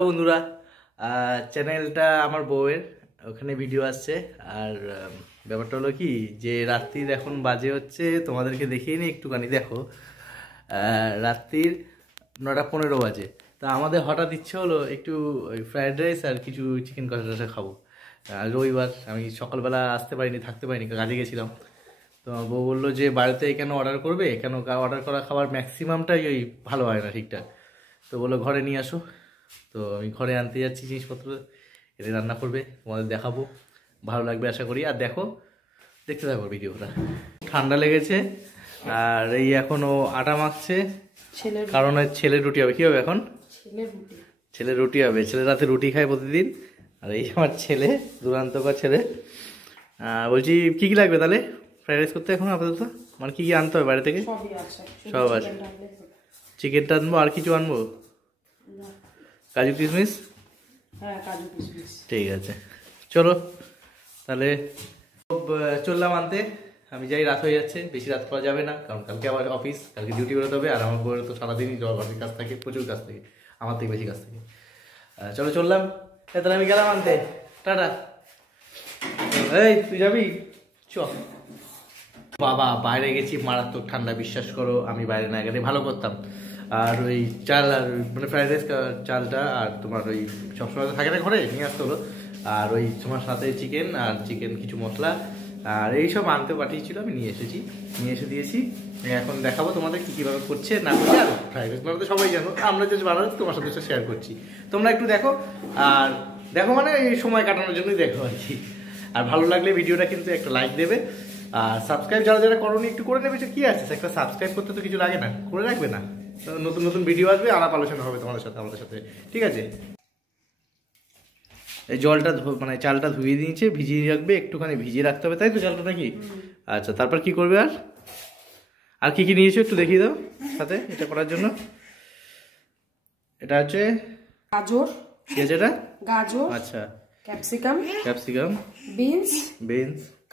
বন্ধুরা, চ্যানেলটা আমার বউয়ের, ওখানে ভিডিও আসছে। আর ব্যাপারটা হলো কি, যে রাত্রির এখন বাজে হচ্ছে, তোমাদেরকে দেখিয়ে নিই একটুখানি। দেখো, রাত্রির 9:15 বাজে। তা আমাদের হঠাৎ ইচ্ছে হলো একটু ওই ফ্রায়েড রাইস আর কিছু চিকেন কষা টষা খাবো। রবিবার, আমি সকালবেলা আসতে পারিনি, থাকতে পারিনি, কাজে গেছিলাম। তো আমার বউ বললো যে বাড়িতে কেন অর্ডার করবে, কেন অর্ডার করা খাবার ম্যাক্সিমামটাই ওই ভালো হয় না ঠিকঠাক। তো বললো ঘরে নিয়ে আসো। তো আমি ঘরে আনতে যাচ্ছি জিনিসপত্র, এটা রান্না করবে, তোমাদের দেখাবো, ভালো লাগবে আশা করি। আর দেখো, দেখতে থাকো ভিডিওটা। ঠান্ডা লেগেছে, আর এই এখনও আটা মাখছে, কারণ ছেলে রুটি হবে। কী হবে এখন? ছেলে রুটি হবে। ছেলে রাতে রুটি খায় প্রতিদিন। আর এই আমার ছেলে, দুরান্তকর ছেলে। বলছি কী কী লাগবে তাহলে ফ্রাইড রাইস করতে এখন আপাতত? মানে কী কী আনতে হবে বাইরে থেকে? সব আছে। চিকেনটা আনবো, আর কিছু আনবো? কাজু কিশমিশ? হ্যাঁ, কাজু কিশমিশ। ঠিক আছে, চলো তাহলে চললাম আনতে। আমি যাই, রাত হয়ে যাচ্ছে, বেশি রাত করা যাবে না, কারণ কালকে আবার অফিস, কালকে ডিউটি করতে হবে। আর আমার বউয়ের তো সারাদিনই অফিস কাজ থাকে, প্রচুর কাজ থাকে, আমার থেকে বেশি কাজ থাকে। চলো চললাম, তাহলে আমি গেলাম আনতে। টাটা। এই তুই যাবি? চ বাবা, বাইরে গেছি, মারাত্মক ঠান্ডা, বিশ্বাস করো। আমি বাইরে না গেলে ভালো করতাম। আর ওই চাল, আর মানে ফ্রাইড রাইস চালটা, আর তোমার ওই সবসময় তো থাকে না, ঘরে নিয়ে আসতে হলো। আর ওই তোমার সাথে চিকেন, আর চিকেন কিছু মশলা, আর এইসব আনতে পাঠিয়েছিল, আমি নিয়ে এসে দিয়েছি। এখন দেখাবো তোমাদের কীভাবে করছে না করছে। আর ফ্রাইড রাইস বানাতে সবাই জানো, আমরা যে বানাচ্ছি তোমার সাথে শেয়ার করছি, তোমরা একটু দেখো। আর দেখো মানে এই সময় কাটানোর জন্যই দেখো আর কি। আর ভালো লাগলে ভিডিওটা কিন্তু একটা লাইক দেবে, আর সাবস্ক্রাইব যারা যারা করোনি একটু করে নেবে। কি আছে, একটা সাবস্ক্রাইব করতে তো কিছু লাগে না, করে রাখবে না। নতুন নতুন ভিডিও আসবে, আলাপ আলোচনা হবে তোমাদের সাথে, আমাদের সাথে, ঠিক আছে? এই জলটা মানে চালটা ধুয়ে দিয়েছে, ভিজিয়ে রাখবে, একটুখানি ভিজিয়ে রাখতে হবে, তাই তো চালটা নাকি? আচ্ছা, তারপর কি করবে? আর কি কি নিয়েছো একটু দেখিয়ে দাও সাথে এটা করার জন্য। এটা হচ্ছে গাজর। কি আছে এটা? গাজর। আচ্ছা। ক্যাপসিকাম। বিনস।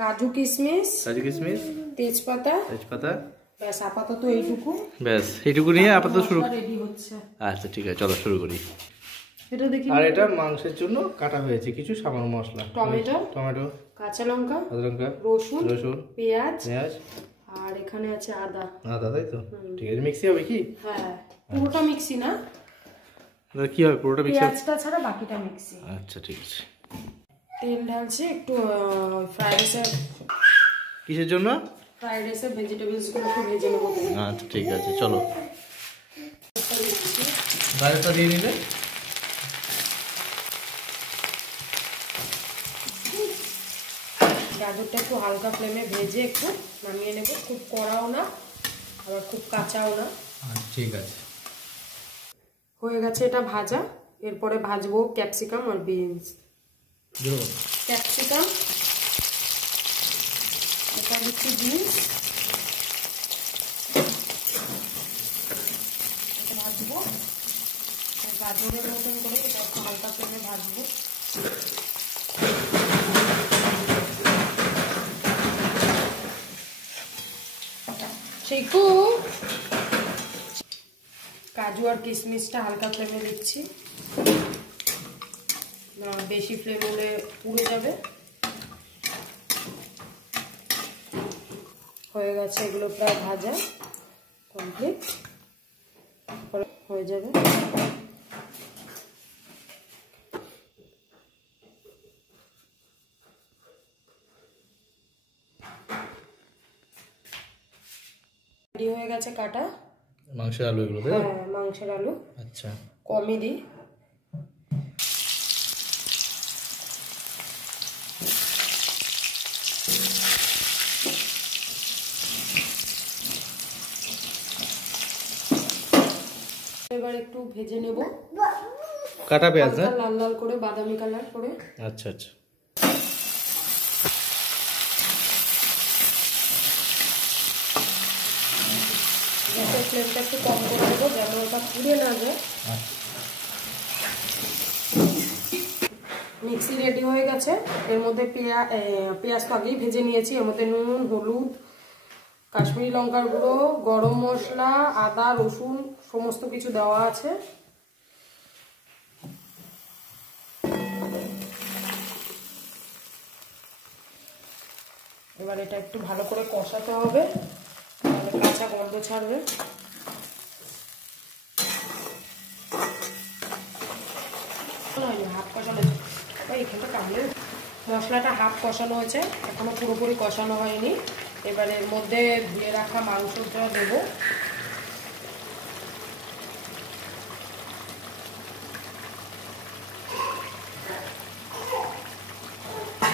কাজু কিশমিশ। তেজপাতা। ব্যাস, আপাতত এইটুকু। ব্যাস এইটুকু নিয়ে আপাতত শুরু রেডি হচ্ছে। আচ্ছা ঠিক আছে, চলো শুরু করি। এটা দেখি। আর এটা মাংসের জন্য কাটা হয়েছে কিছু সামান্য মশলা, টমেটো, কাঁচা লঙ্কা, রসুন, পেঁয়াজ, আর এখানে আছে আদা। তাই তো? ঠিক আছে, মিক্সি হবে কি? হ্যাঁ, পুরোটা মিক্সি না। কি হবে পুরোটা মিক্সি? পেঁয়াজটা ছাড়া বাকিটা মিক্সি। আচ্ছা ঠিক আছে। তেল ঢালছি একটু ফ্রাইড রাইসের। কিসের জন্য? ফ্রাইড রাইসের ভেজিটেবলস গুলো একটু ভেজে নেব। আচ্ছা ঠিক আছে, চলো। গাজরটা দিয়ে নিলে। গাজরটা একটু হালকা ফ্লেমে ভেজে একটু নামিয়ে নেব। খুব কড়াও না, আবার খুব কাঁচাও না। ঠিক আছে, হয়ে গেছে এটা ভাজা। এরপরে ভাজবো ক্যাপসিকাম আর বিনস। ক্যাপসিকাম, এটা হচ্ছে বিনস, এটা ভাজবো। গাজরের মতন করে এটা একটু হালকা ফ্লেমে ভাজবো। সেইকু কাজু আর কিশমিশটা হালকা ফ্লেমে দিচ্ছি, বেশি ফ্লেম হলে পুড়ে যাবে। হয়ে গেছে, এগুলো প্রায় ভাজা কমপ্লিট, হয়ে যাবে। রেডি হয়ে গেছে কাটা মাংসের আলু এগুলো। হ্যাঁ, মাংসের আলু। আচ্ছা, কমই দিই। এবার একটু ভেজে নেব কাটা পেঁয়াজ, লাল লাল করে, বাদামি কালার করে। আচ্ছা আচ্ছা। গ্যাসের ফ্লেমটা একটু কম করে দেবো, যেন ওটা পুড়ে না যায়। মিক্সি রেডি হয়ে গেছে। এর মধ্যে পেঁয়াজ তো আগেই ভেজে নিয়েছি। এর মধ্যে নুন, হলুদ, কাশ্মীরি লঙ্কার গুঁড়ো, গরম মশলা, আদা, রসুন সমস্ত কিছু দেওয়া আছে। এবার এটা একটু ভালো করে কষাতে হবে, তাহলে কাঁচা গন্ধ ছাড়বে। হাফ কষানো এখানটা কামড়ে, মশলাটা হাফ কষানো হয়েছে, এখনো পুরোপুরি কষানো হয়নি। এবার এর মধ্যে ধুয়ে রাখা মাংসটা দেবো।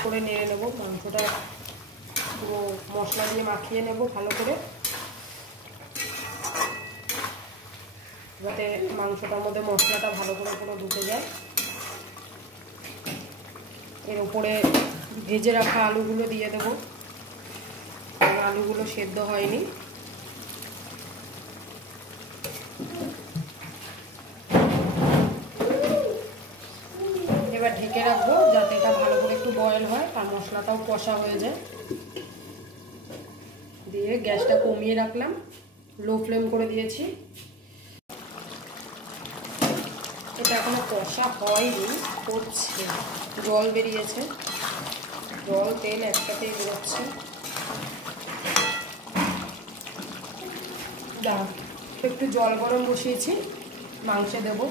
করে নেড়ে নেবো, মাংসটা পুরো মশলা দিয়ে মাখিয়ে নেব ভালো করে, যাতে মাংসটার মধ্যে মশলাটা ভালো করে পুরো ঢুকে যায়। এর উপরে ভেজে রাখা আলুগুলো দিয়ে দেবো, আলুগুলো সেদ্ধ হয়নি। এবার ঢেকে রাখবো যাতে এটা ভালো করে একটু বয়েল হয়, আর মশলাটাও কষা হয়ে যায়। দিয়ে গ্যাসটা কমিয়ে রাখলাম, লো ফ্লেম করে দিয়েছি। এটা এখনো কষা হয়নি, করছে, জল বেরিয়েছে, জল তেল একসাথেই বেরোচ্ছে। দাঁড়া, একটু জল গরম বসিয়েছি, মাংসে দেবো।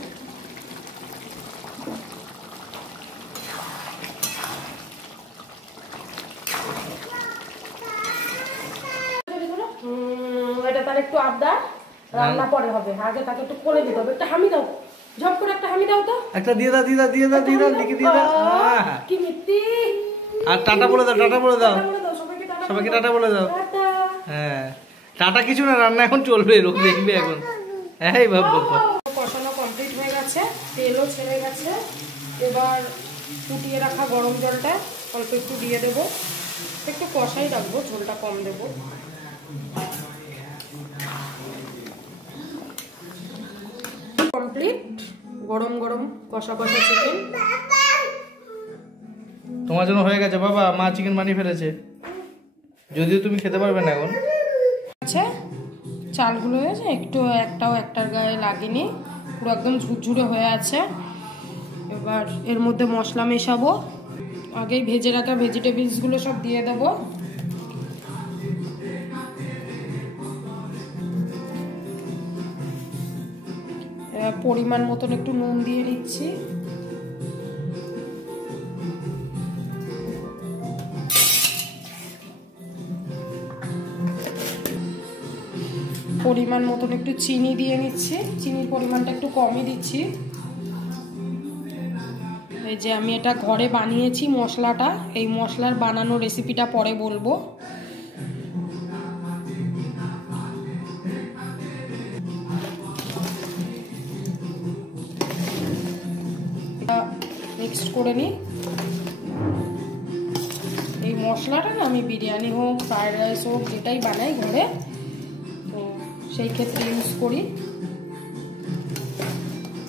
এটা তার একটু আবদার, রান্না পরে হবে, আগে তাকে একটু করে দিতে হবে। একটা হামি দাও, ঝপ করে একটা হামি দাও তো। একটা দিয়ে দাও, লিখে দিয়ে দাও। কি মিত্তি। আর টাটা বলে দাও, সবাইকে টাটা বলে দাও। টাটা। হ্যাঁ, টাটা কিছু না, রান্না এখন চলবে, লোক দেখবে এখন। এই বাবা, কষানো কমপ্লিট হয়ে গেছে, তেলও ছেড়ে গেছে। এবার ফুটিয়ে রাখা গরম জলটা অল্প একটু দিয়ে দেবো, একটু কষাই রাখবো, ঝোলটা কম দেবো। কমপ্লিট, গরম গরম কষা কষা চিকেন তোমার জন্য হয়ে গেছে বাবা, মা চিকেন বানিয়ে ফেলেছে, যদিও তুমি খেতে পারবে না এখন। আচ্ছা, চালগুলো হয়েছে, একটু একটাও একটার গায়ে লাগেনি, পুরো একদম ঝুরঝুরে হয়ে আছে। এবার এর মধ্যে মশলা মেশাবো, আগেই ভেজে রাখা ভেজিটেবলসগুলো সব দিয়ে দেবো। পরিমাণ মতন একটু নুন দিয়ে নিচ্ছি। পরিমাণ মতন একটু চিনি দিয়ে নিচ্ছি, চিনির পরিমাণটা একটু কমই দিচ্ছি। এই যে আমি এটা ঘরে বানিয়েছি মশলাটা, এই মশলার বানানো রেসিপিটা পরে বলবো। মিক্সড করে নিই। এই মশলাটা না আমি বিরিয়ানি হোক, ফ্রাইড রাইস হোক, যেটাই বানাই ঘরে, তো সেই ক্ষেত্রে ইউজ করি।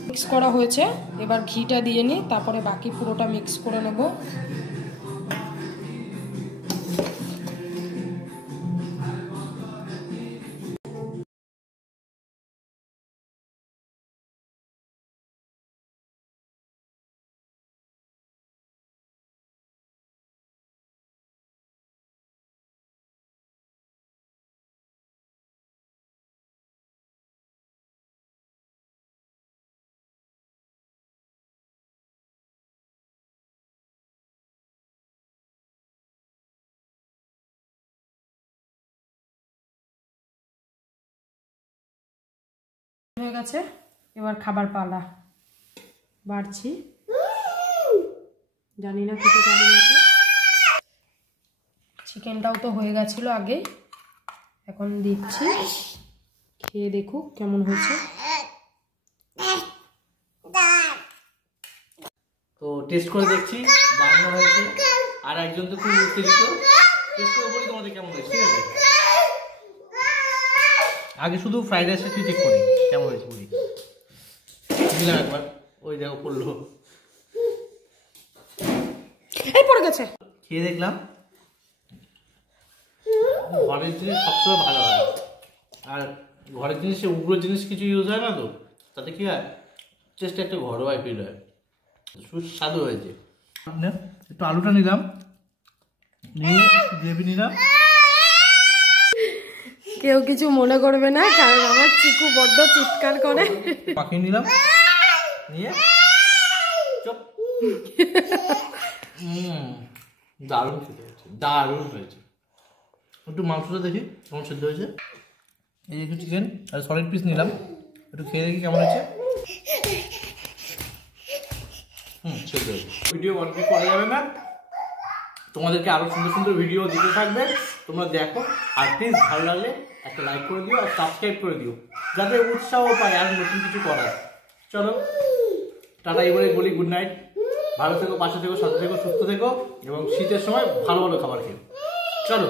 মিক্স করা হয়েছে, এবার ঘিটা দিয়ে নিই, তারপরে বাকি পুরোটা মিক্স করে নেব। হয়ে গেছে, এবার খাবার পালা, বাড়ছি। জানি না খেতে কেমন হয়েছে। চিকেনটাও তো হয়ে গেছিল আগে, এখন দিচ্ছি, খেয়ে দেখুক কেমন হয়েছে। তো টেস্ট করে দেখছি বানানো হয়েছে, আর একজন তো খুব উত্তেজিত, টেস্ট করে বলি তোমাদের কেমন হয়েছে। ঠিক আছে, আগে শুধু ফ্রাইড রাইসটা তুই চেক করি কেমন হয়েছে বলি। দিলাম একবার, ওই দেখো পড়লো, এই পড়ে গেছে। খেয়ে দেখলাম, ঘরের জিনিস সবসময় ভালো হয়, আর ঘরের জিনিসে উগ্র জিনিস কিছু ইউজ হয় না, তো তাতে কি হয়, টেস্টটা একটু ঘরোয়া ফিল হয়, সুস্বাদু হয়েছে। একটু আলুটা নিলাম, নিয়ে গ্রেভি নিলাম। কেউ কিছু মনে করবে না, কারণ আমার চিকু বড্ড চিৎকার করে। মাখিয়ে নিলাম, নিয়ে চপ। দারুণ খেতে হয়েছে, দারুণ হয়েছে। একটু মাংসটা দেখি কেমন সেদ্ধ হয়েছে। এই একটু চিকেন আর সলিড পিস নিলাম, একটু খেয়ে দেখি কেমন হয়েছে। সেদ্ধ হয়েছে। ভিডিও কন্টিনিউ করা যাবে না, তোমাদেরকে আরো সুন্দর সুন্দর ভিডিও দিতে থাকবে, তোমরা দেখো। আর প্লিজ ভালো লাগলে একটা লাইক করে দিও আর সাবস্ক্রাইব করে দিও, যাতে উৎসাহ পায় আর নতুন কিছু করার। চলো টাটা, এবারে বলি গুড নাইট। ভালো থেকো, পাশে থেকো, সাথে থেকো, সুস্থ থেকো, এবং শীতের সময় ভালো ভালো খাবার খেও। চলো।